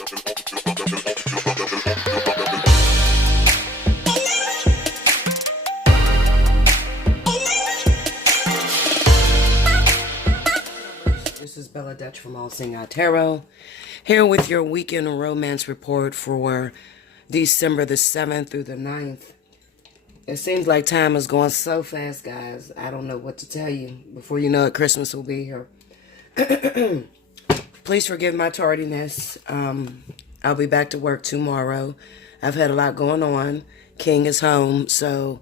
This is Bella Dutch from All Sing Out Tarot, here with your weekend romance report for December the 7th through the 9th. It seems like time is going so fast, guys. I don't know what to tell you. Before you know it, Christmas will be here. Please forgive my tardiness. I'll be back to work tomorrow. I've had a lot going on. King is home, so,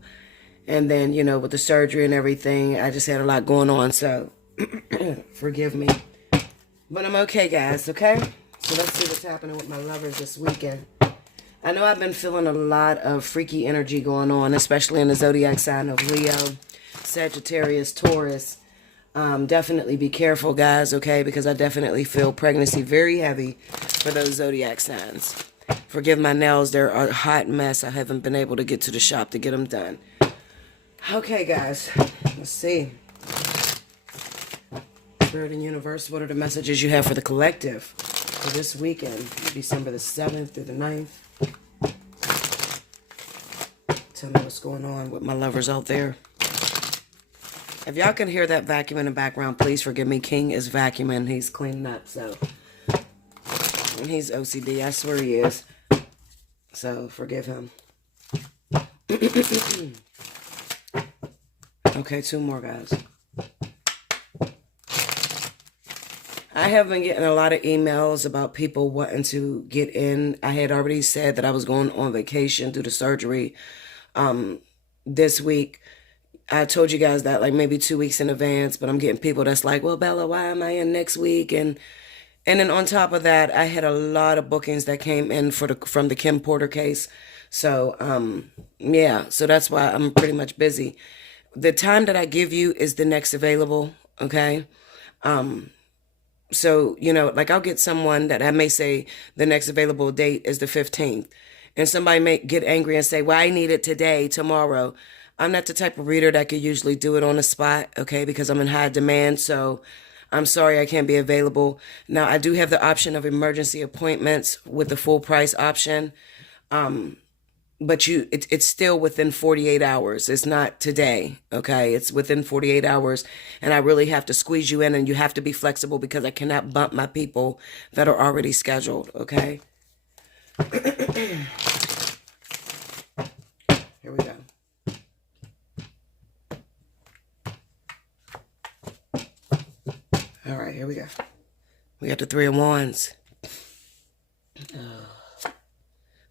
and then, you know, with the surgery and everything, I just had a lot going on, so forgive me. But I'm okay, guys, okay? So let's see what's happening with my lovers this weekend. I know I've been feeling a lot of freaky energy going on, especially in the zodiac sign of Leo, Sagittarius, Taurus. Definitely be careful, guys, okay? Because I definitely feel pregnancy very heavy for those zodiac signs. Forgive my nails. They're a hot mess. I haven't been able to get to the shop to get them done. Okay, guys. Let's see. Spirit and Universe, what are the messages you have for the collective for this weekend, December the 7th through the 9th? Tell me what's going on with my lovers out there. If y'all can hear that vacuum in the background, please forgive me. King is vacuuming. He's cleaning up, so. And he's OCD. I swear he is. So, forgive him. Okay, two more, guys. I have been getting a lot of emails about people wanting to get in. I had already said that I was going on vacation due to surgery this week. I told you guys that like maybe 2 weeks in advance, but I'm getting people that's like, well, Bella, why am I in next week? And then on top of that, I had a lot of bookings that came in from the Kim Porter case. So, yeah, so that's why I'm pretty much busy. The time that I give you is the next available, okay? So, you know, like I'll get someone that I may say the next available date is the 15th. And somebody may get angry and say, well, I need it today, tomorrow. I'm not the type of reader that could usually do it on the spot, okay, because I'm in high demand. So I'm sorry I can't be available. Now, I do have the option of emergency appointments with the full price option. But it's still within 48 hours. It's not today, okay? It's within 48 hours, and I really have to squeeze you in, and you have to be flexible because I cannot bump my people that are already scheduled, okay? Here we go. All right, here we go. We got the Three of Wands.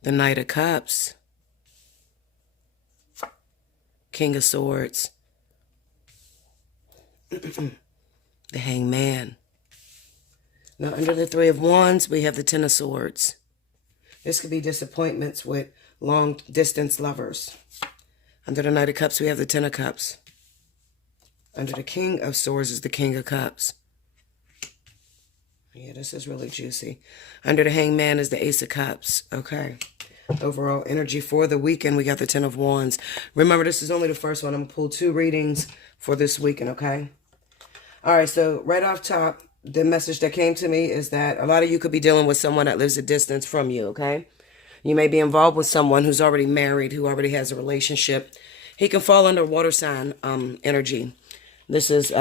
The Knight of Cups. King of Swords. The Hangman. Now, under the Three of Wands, we have the Ten of Swords. This could be disappointments with long-distance lovers. Under the Knight of Cups, we have the Ten of Cups. Under the King of Swords is the King of Cups. Yeah, this is really juicy. Under the Hangman is the Ace of Cups. Okay. Overall energy for the weekend, we got the Ten of Wands. Remember, this is only the first one. I'm going to pull 2 readings for this weekend, okay? All right, so right off top, the message that came to me is that a lot of you could be dealing with someone that lives a distance from you, okay? You may be involved with someone who's already married, who already has a relationship. He can fall under water sign energy. This is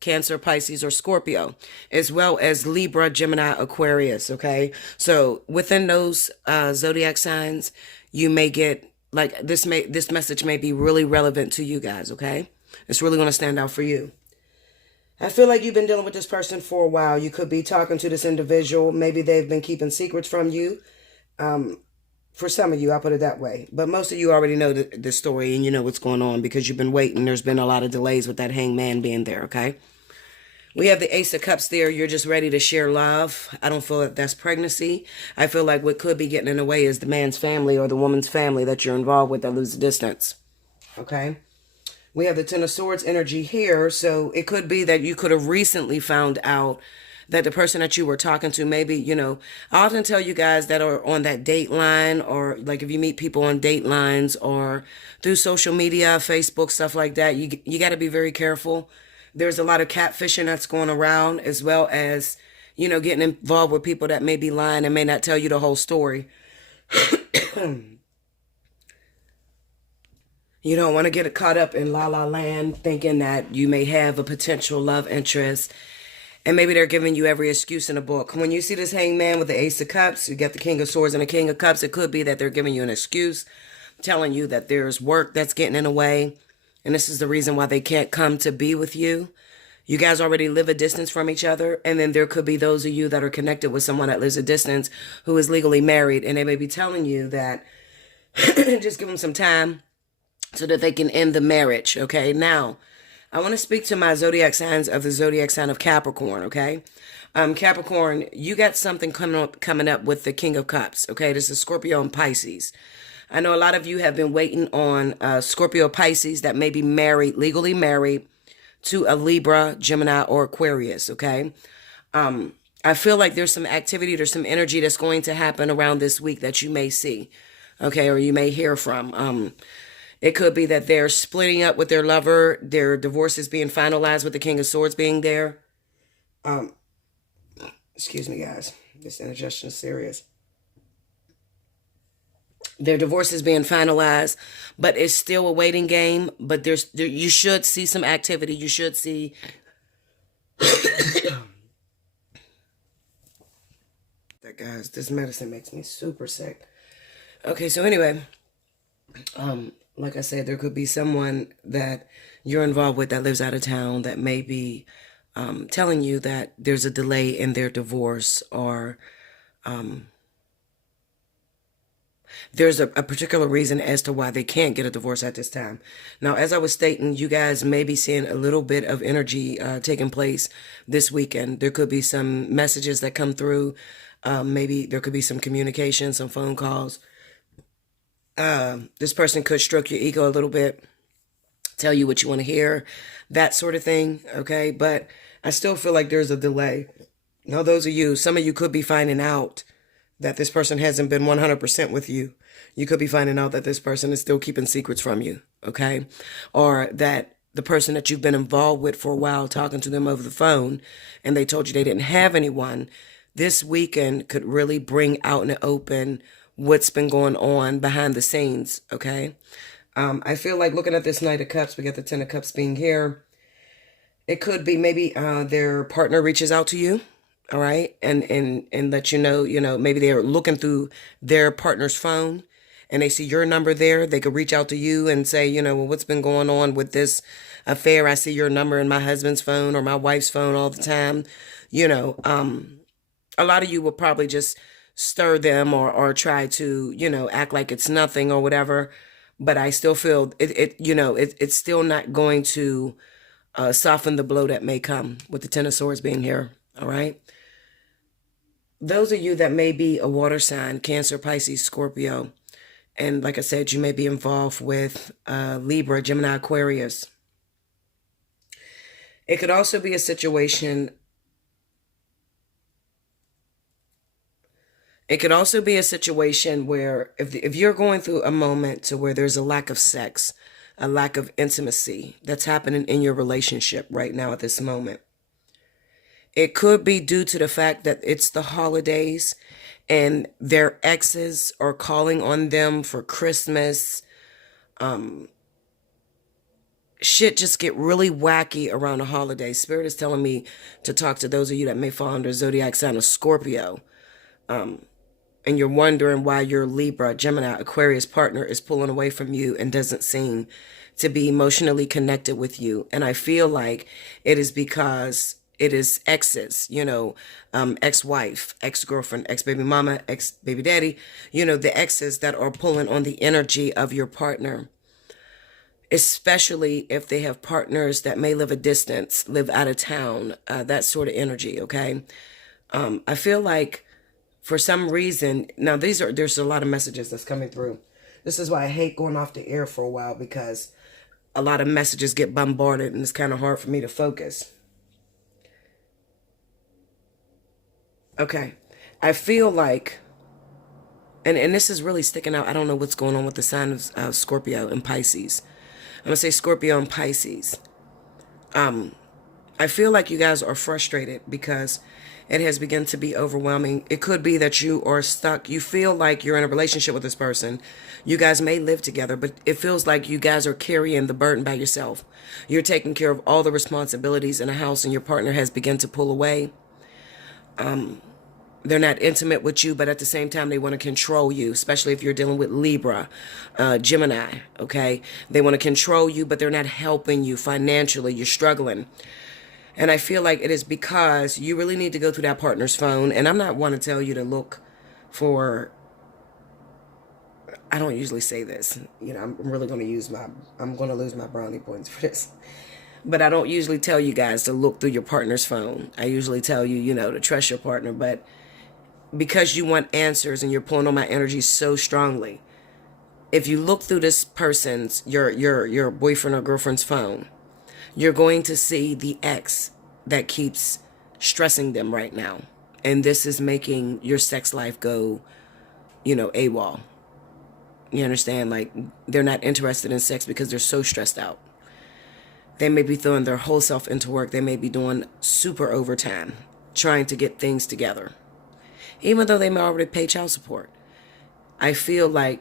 Cancer, Pisces, or Scorpio, as well as Libra, Gemini, Aquarius, okay? So within those zodiac signs, you may get, like, this message may be really relevant to you guys, okay? It's really going to stand out for you. I feel like you've been dealing with this person for a while. You could be talking to this individual. Maybe they've been keeping secrets from you. For some of you, I'll put it that way. But most of you already know the story and you know what's going on because you've been waiting. There's been a lot of delays with that Hangman being there, okay? We have the Ace of Cups there. You're just ready to share love. I don't feel that that's pregnancy. I feel like what could be getting in the way is the man's family or the woman's family that you're involved with that lives a distance. Okay? We have the Ten of Swords energy here. So it could be that you could have recently found out that the person that you were talking to, maybe, you know, I often tell you guys that are on that date line, or like if you meet people on date lines or through social media, Facebook, stuff like that, you got to be very careful. There's a lot of catfishing that's going around, as well as getting involved with people that may be lying and may not tell you the whole story. You don't want to get caught up in la la land thinking that you may have a potential love interest, and maybe they're giving you every excuse in the book. When you see this hangman with the Ace of Cups, you get the King of Swords and the King of Cups, it could be that they're giving you an excuse, telling you that there's work that's getting in the way, and this is the reason why they can't come to be with you. You guys already live a distance from each other, and then there could be those of you that are connected with someone that lives a distance who is legally married, and they may be telling you that just give them some time so that they can end the marriage, okay? Now, I want to speak to my zodiac signs of the zodiac sign of Capricorn, okay? Capricorn, you got something coming up with the King of Cups, okay? This is Scorpio and Pisces. I know a lot of you have been waiting on Scorpio Pisces that may be married, legally married, to a Libra, Gemini, or Aquarius, okay? I feel like there's some activity, there's some energy that's going to happen around this week that you may see, okay, or you may hear from. It could be that they're splitting up with their lover, their divorce is being finalized with the King of Swords being there. Excuse me, guys. This indigestion is serious. Their divorce is being finalized, but it's still a waiting game. But you should see some activity. You should see that, guys. This medicine makes me super sick. Okay, so anyway, like I said, there could be someone that you're involved with that lives out of town that may be telling you that there's a delay in their divorce, or there's a particular reason as to why they can't get a divorce at this time. Now, as I was stating, you guys may be seeing a little bit of energy taking place this weekend. There could be some messages that come through. Maybe there could be some communication, some phone calls. This person could stroke your ego a little bit, tell you what you want to hear, that sort of thing, okay? But I still feel like there's a delay. Now, some of you could be finding out that this person hasn't been 100% with you. You could be finding out that this person is still keeping secrets from you, okay? Or that the person that you've been involved with for a while, talking to them over the phone, and they told you they didn't have anyone, this weekend could really bring out in the open what's been going on behind the scenes, okay? I feel like looking at this Knight of Cups, we got the Ten of Cups being here. It could be maybe their partner reaches out to you, all right? And let you know, maybe they're looking through their partner's phone and they see your number there. They could reach out to you and say, well, what's been going on with this affair? I see your number in my husband's phone or my wife's phone all the time. A lot of you will probably just stir them or try to, act like it's nothing or whatever. But I still feel it's still not going to soften the blow that may come with the Ten of Swords being here. All right. Those of you that may be a water sign, Cancer, Pisces, Scorpio, and like I said, you may be involved with Libra, Gemini, Aquarius. It could also be a situation. It could also be a situation where if you're going through a moment to where there's a lack of sex, a lack of intimacy that's happening in your relationship right now at this moment, it could be due to the fact that it's the holidays and their exes are calling on them for Christmas. Shit just get really wacky around the holidays. Spirit is telling me to talk to those of you that may fall under zodiac sign of Scorpio. And you're wondering why your Libra, Gemini, Aquarius partner is pulling away from you and doesn't seem to be emotionally connected with you. And I feel like it is because it is exes, ex-wife, ex-girlfriend, ex-baby mama, ex-baby daddy, the exes that are pulling on the energy of your partner, especially if they have partners that may live a distance, live out of town, that sort of energy, okay? I feel like for some reason, now there's a lot of messages that's coming through. This is why I hate going off the air for a while, because a lot of messages get bombarded and it's kind of hard for me to focus. Okay. I feel like, and this is really sticking out. I don't know what's going on with the sign of Scorpio and Pisces. I'm going to say Scorpio and Pisces. I I feel like you guys are frustrated because it has begun to be overwhelming. It could be that you are stuck. You feel like you're in a relationship with this person. You guys may live together, but it feels like you guys are carrying the burden by yourself. You're taking care of all the responsibilities in a house, and your partner has begun to pull away. They're not intimate with you, but at the same time, they want to control you, especially if you're dealing with Libra, Gemini, okay? They want to control you, but they're not helping you financially. You're struggling. And I feel like it is because you really need to go through that partner's phone. And I'm not one to tell you to look for, I don't usually say this. You know, I'm really going to I'm going to lose my brownie points for this. But I don't usually tell you guys to look through your partner's phone. I usually tell you, you know, to trust your partner. But because you want answers and you're pulling on my energy so strongly, if you look through this person's, your boyfriend or girlfriend's phone, you're going to see the ex that keeps stressing them right now. And this is making your sex life go, you know, AWOL. You understand? Like, they're not interested in sex because they're so stressed out. They may be throwing their whole self into work. They may be doing super overtime, trying to get things together. Even though they may already pay child support. I feel like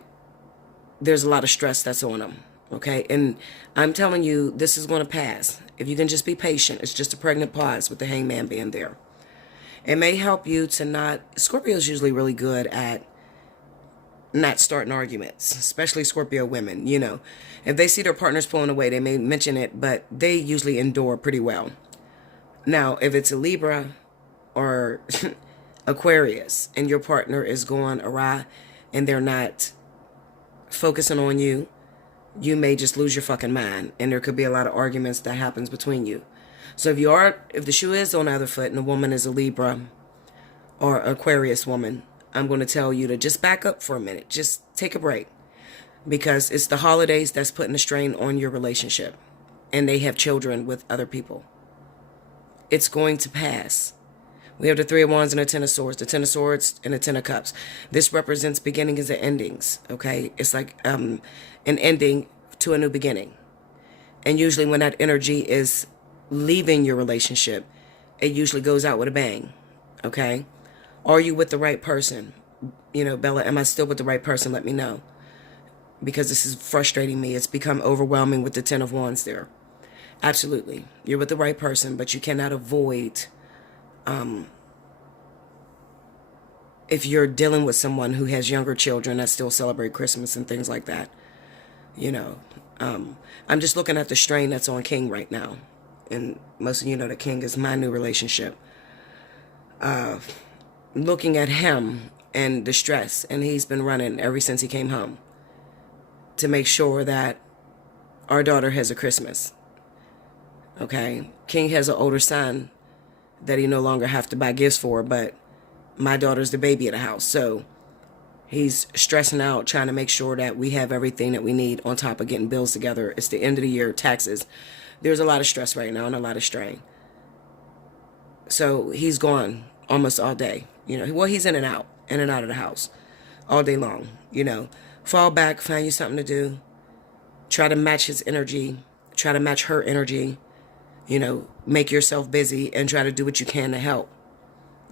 there's a lot of stress that's on them. Okay, and I'm telling you, this is going to pass. If you can just be patient, it's just a pregnant pause with the hangman being there. It may help you to not, Scorpio is usually really good at not starting arguments, especially Scorpio women, you know. If they see their partners pulling away, they may mention it, but they usually endure pretty well. Now, if it's a Libra or Aquarius and your partner is going awry and they're not focusing on you, you may just lose your fucking mind, and there could be a lot of arguments that happens between you. So if the shoe is on the other foot and the woman is a Libra or Aquarius woman, I'm going to tell you to just back up for a minute. Just take a break, because it's the holidays that's putting a strain on your relationship, and they have children with other people. It's going to pass. We have the Three of Wands and the Ten of Swords, the Ten of Swords and the Ten of Cups. This represents beginnings and endings, okay? It's like an ending to a new beginning. And usually when that energy is leaving your relationship, it usually goes out with a bang, okay? Are you with the right person? You know, Bella, am I still with the right person? Let me know. Because this is frustrating me. It's become overwhelming with the Ten of Wands there. Absolutely. You're with the right person, but you cannot avoid... if you're dealing with someone who has younger children that still celebrate Christmas and things like that, you know, I'm just looking at the strain that's on King right now. And most of you know that King is my new relationship. Looking at him and the stress, and he's been running ever since he came home to make sure that our daughter has a Christmas. Okay? King has an older son that he no longer have to buy gifts for, but my daughter's the baby of the house, so he's stressing out trying to make sure that we have everything that we need on top of getting bills together. It's the end of the year, taxes. There's a lot of stress right now and a lot of strain. So he's gone almost all day. You know, well, he's in and out of the house all day long. You know, fall back, find you something to do. Try to match his energy. Try to match her energy. You know, make yourself busy and try to do what you can to help.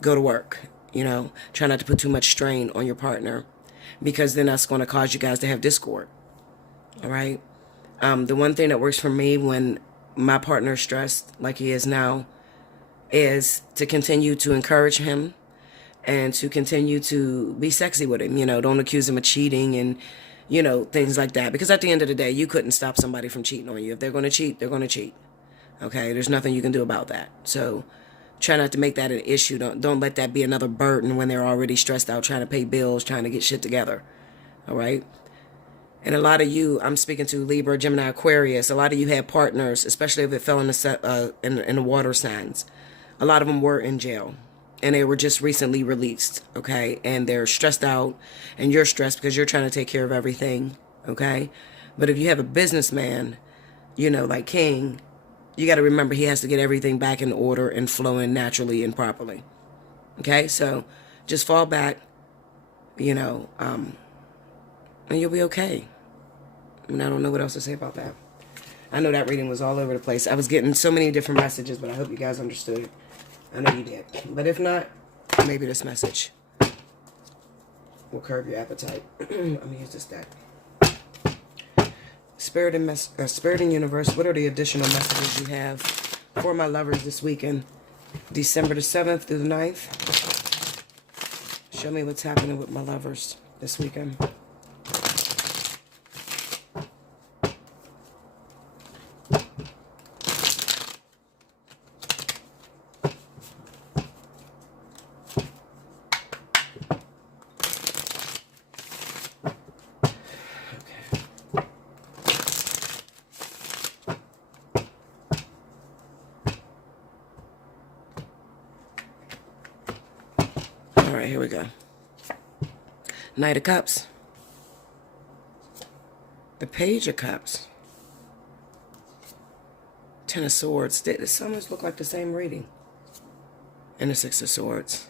Go to work. You know, try not to put too much strain on your partner, because then that's going to cause you guys to have discord. All right. The one thing that works for me when my partner is stressed like he is now is to continue to encourage him and to continue to be sexy with him. You know, don't accuse him of cheating and, you know, things like that. Because at the end of the day, you couldn't stop somebody from cheating on you. If they're going to cheat, they're going to cheat. Okay. There's nothing you can do about that. So try not to make that an issue. Don't let that be another burden when they're already stressed out trying to pay bills, trying to get shit together. All right? And a lot of you, I'm speaking to Libra, Gemini, Aquarius, a lot of you had partners, especially if it fell in the water signs. A lot of them were in jail, and they were just recently released, okay? And they're stressed out, and you're stressed because you're trying to take care of everything, okay? But if you have a businessman, you know, like King, you got to remember he has to get everything back in order and flowing naturally and properly. Okay? So just fall back, you know, and you'll be okay. I mean, I don't know what else to say about that. I know that reading was all over the place. I was getting so many different messages, but I hope you guys understood it. I know you did. But if not, maybe this message will curb your appetite. I'm going to use this deck. Spirit and Universe, what are the additional messages you have for my lovers this weekend? December the 7th through the 9th. Show me what's happening with my lovers this weekend. All right, here we go. Knight of Cups. The Page of Cups. Ten of Swords. This almost look like the same reading. And the Six of Swords.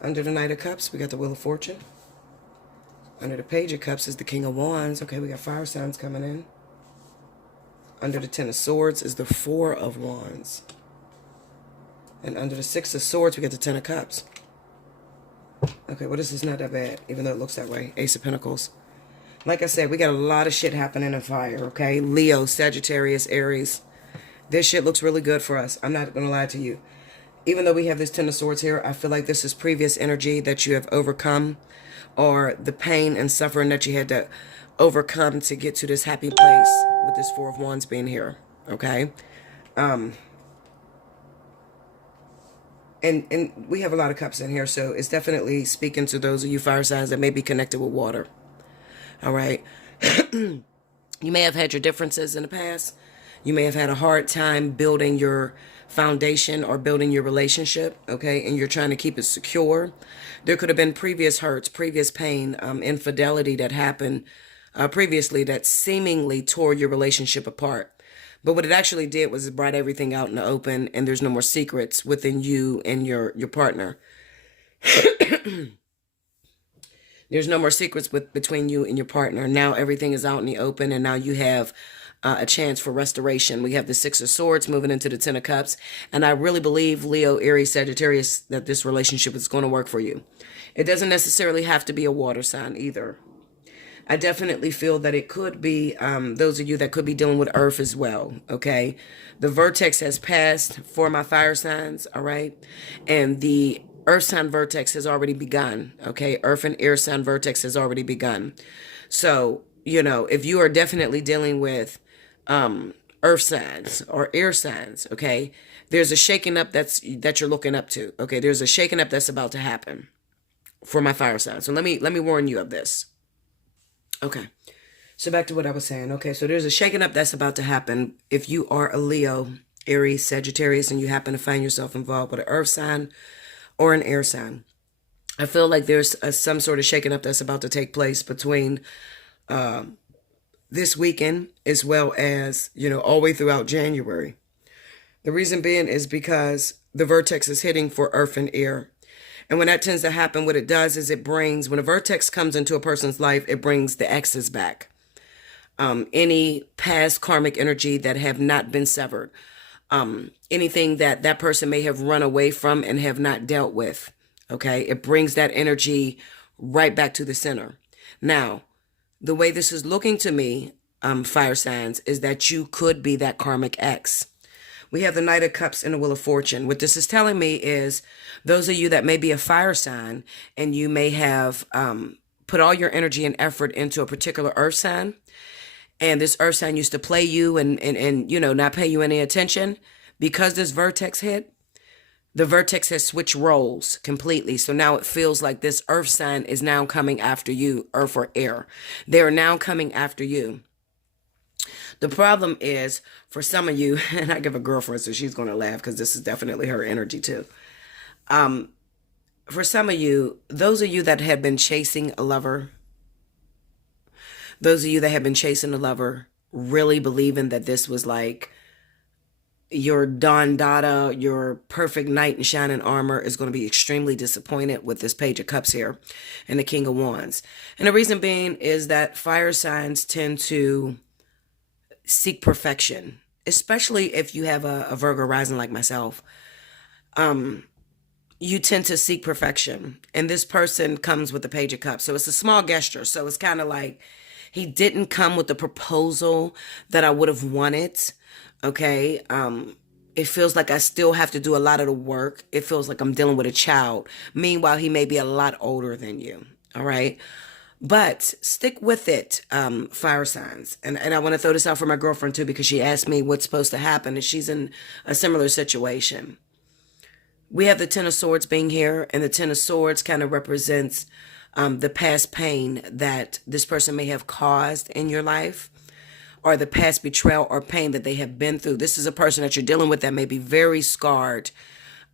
Under the Knight of Cups, we got the Wheel of Fortune. Under the Page of Cups is the King of Wands. Okay, we got fire signs coming in. Under the Ten of Swords is the Four of Wands. And under the Six of Swords, we get the Ten of Cups. Okay, well, this is not that bad, even though it looks that way. Ace of Pentacles. Like I said, we got a lot of shit happening in fire, okay? Leo, Sagittarius, Aries. This shit looks really good for us. I'm not going to lie to you. Even though we have this Ten of Swords here, I feel like this is previous energy that you have overcome, or the pain and suffering that you had to overcome to get to this happy place with this Four of Wands being here, okay? And we have a lot of cups in here, so it's definitely speaking to those of you fire signs that may be connected with water. All right. You may have had your differences in the past. You may have had a hard time building your foundation or building your relationship, okay? And you're trying to keep it secure. There could have been previous hurts, previous pain, infidelity that happened previously that seemingly tore your relationship apart. But what it actually did was it brought everything out in the open, and there's no more secrets within you and your partner. There's no more secrets between you and your partner. Now everything is out in the open, and now you have a chance for restoration. We have the Six of Swords moving into the Ten of Cups, and I really believe, Leo, Aries, Sagittarius, that this relationship is going to work for you. It doesn't necessarily have to be a water sign either. I definitely feel that it could be those of you that could be dealing with earth as well, okay? The vertex has passed for my fire signs, all right? And the earth sign vertex has already begun, okay? Earth and air sign vertex has already begun. So, you know, if you are definitely dealing with earth signs or air signs, okay, there's a shaking up that you're looking up to, okay? There's a shaking up that's about to happen for my fire signs. So let me warn you of this. Okay, so back to what I was saying. Okay, so there's a shaking up that's about to happen if you are a Leo, Aries, Sagittarius, and you happen to find yourself involved with an earth sign or an air sign. I feel like there's some sort of shaking up that's about to take place between this weekend as well as, you know, all the way throughout January. The reason being is because the vertex is hitting for earth and air. And when that tends to happen, what it does is it brings, when a vertex comes into a person's life, it brings the exes back. Any past karmic energy that have not been severed. Anything that person may have run away from and have not dealt with. Okay, it brings that energy right back to the center. Now, the way this is looking to me, fire signs, is that you could be that karmic ex. We have the Knight of Cups and the Wheel of Fortune. What this is telling me is those of you that may be a fire sign and you may have put all your energy and effort into a particular earth sign, and this earth sign used to play you and you know, not pay you any attention. Because this vertex hit, the vertex has switched roles completely. So now it feels like this earth sign is now coming after you, earth or air. They're now coming after you. The problem is, for some of you, and I give a girlfriend, so she's going to laugh because this is definitely her energy too. For some of you, those of you that have been chasing a lover, those of you that have been chasing a lover, really believing that this was like your Don Dada, your perfect knight in shining armor, is going to be extremely disappointed with this Page of Cups here and the King of Wands. And the reason being is that fire signs tend to seek perfection, especially if you have a Virgo rising like myself. You tend to seek perfection. And this person comes with the Page of Cups. So it's a small gesture. So it's kind of like he didn't come with the proposal that I would have wanted. Okay. It feels like I still have to do a lot of the work. It feels like I'm dealing with a child. Meanwhile, he may be a lot older than you. All right. But stick with it, fire signs. And I want to throw this out for my girlfriend too, because she asked me what's supposed to happen, and she's in a similar situation. We have the Ten of Swords being here, and the Ten of Swords kind of represents the past pain that this person may have caused in your life, or the past betrayal or pain that they have been through. This is a person that you're dealing with that may be very scarred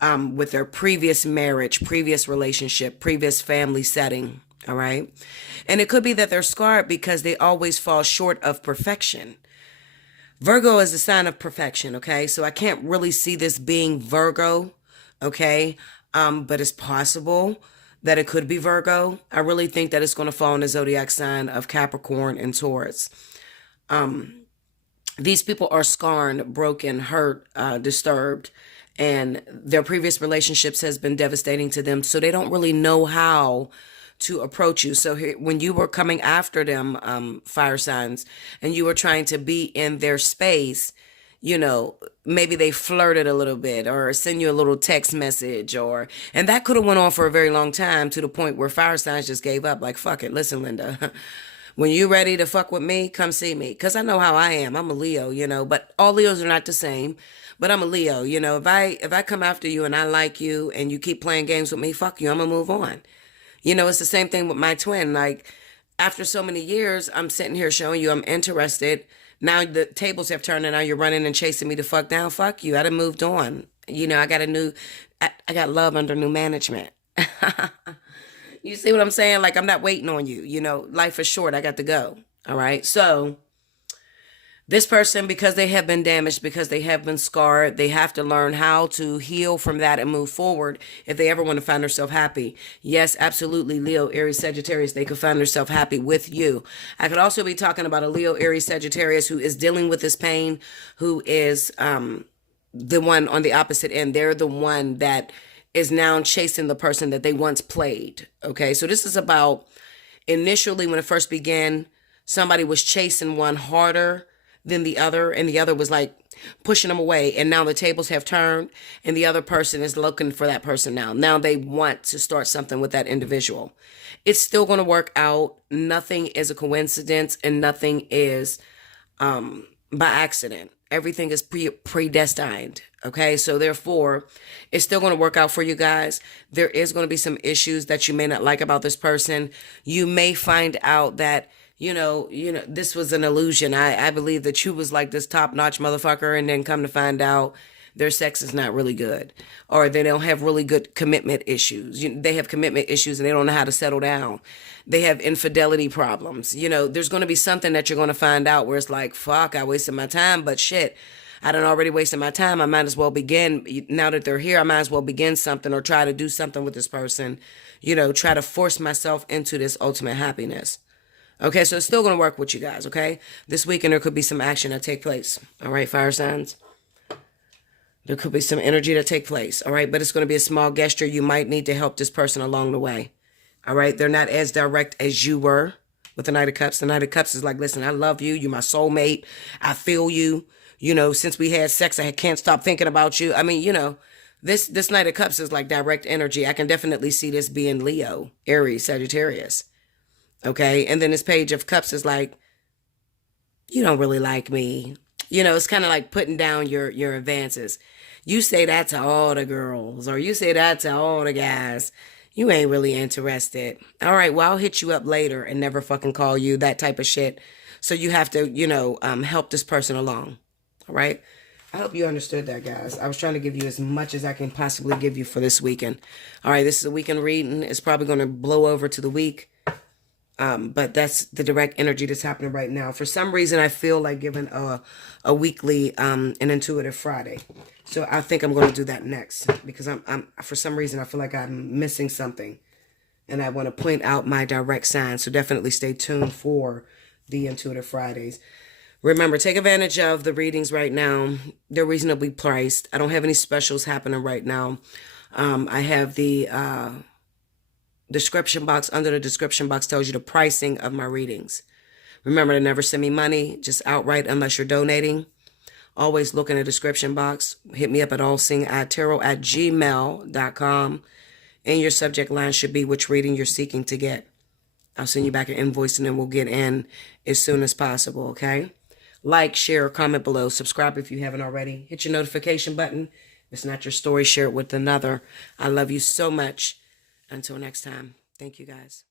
with their previous marriage, previous relationship, previous family setting. All right. And it could be that they're scarred because they always fall short of perfection. Virgo is a sign of perfection. Okay. So I can't really see this being Virgo. Okay. But it's possible that it could be Virgo. I really think that it's going to fall in the zodiac sign of Capricorn and Taurus. These people are scarred, broken, hurt, disturbed, and their previous relationships has been devastating to them. So they don't really know how to approach you. So when you were coming after them, fire signs, and you were trying to be in their space, maybe they flirted a little bit or send you a little text message, and that could have went on for a very long time, to the point where fire signs just gave up. Like, fuck it. Listen, Linda, when you ready to fuck with me, come see me. Cause I know how I am. I'm a Leo, but all Leos are not the same. But I'm a Leo, if I come after you and I like you and you keep playing games with me, fuck you. I'm gonna move on. It's the same thing with my twin. Like, after so many years, I'm sitting here showing you I'm interested. Now the tables have turned and now you're running and chasing me to fuck down. Fuck you. I done moved on. I got love under new management. You see what I'm saying? Like, I'm not waiting on you. Life is short. I got to go. All right. So this person, because they have been damaged, because they have been scarred, they have to learn how to heal from that and move forward if they ever want to find themselves happy. Yes, absolutely. Leo, Aries, Sagittarius, they could find themselves happy with you. I could also be talking about a Leo, Aries, Sagittarius who is dealing with this pain, who is the one on the opposite end. They're the one that is now chasing the person that they once played. Okay, so this is about, initially when it first began, somebody was chasing one harder than the other, and the other was like pushing them away, and now the tables have turned and the other person is looking for that person now they want to start something with that individual. It's still going to work out. Nothing is a coincidence, and nothing is by accident. Everything is predestined. Okay, so therefore it's still going to work out for you guys. There is going to be some issues that you may not like about this person. You may find out that this was an illusion. I believe that you was like this top-notch motherfucker, and then come to find out their sex is not really good, or they don't have really good commitment issues. They have commitment issues and they don't know how to settle down. They have infidelity problems. There's going to be something that you're going to find out where it's like, fuck, I wasted my time, but shit, I done already wasted my time. I might as well begin, now that they're here, I might as well begin something or try to do something with this person, try to force myself into this ultimate happiness. Okay, so it's still going to work with you guys, okay? This weekend there could be some action that take place. All right, fire signs? There could be some energy that take place, all right? But it's going to be a small gesture. You might need to help this person along the way, all right? They're not as direct as you were with the Knight of Cups. The Knight of Cups is like, listen, I love you. You're my soulmate. I feel you. Since we had sex, I can't stop thinking about you. I mean, this Knight of Cups is like direct energy. I can definitely see this being Leo, Aries, Sagittarius. Okay, and then this Page of Cups is like, you don't really like me. It's kind of like putting down your advances. You say that to all the girls, or you say that to all the guys. You ain't really interested. All right, well, I'll hit you up later and never fucking call you, that type of shit. So you have to, help this person along. All right? I hope you understood that, guys. I was trying to give you as much as I can possibly give you for this weekend. All right, this is a weekend reading. It's probably going to blow over to the week. But that's the direct energy that's happening right now. For some reason, I feel like giving a weekly, an intuitive Friday. So I think I'm going to do that next, because I'm for some reason, I feel like I'm missing something, and I want to point out my direct sign. So definitely stay tuned for the Intuitive Fridays. Remember, take advantage of the readings right now. They're reasonably priced. I don't have any specials happening right now. I have the description box. Under the description box tells you the pricing of my readings. Remember to never send me money, just outright, unless you're donating. Always look in the description box. Hit me up at allseeingattarot@gmail.com. And your subject line should be which reading you're seeking to get. I'll send you back an invoice and then we'll get in as soon as possible, okay? Like, share, comment below. Subscribe if you haven't already. Hit your notification button. If it's not your story, share it with another. I love you so much. Until next time. Thank you, guys.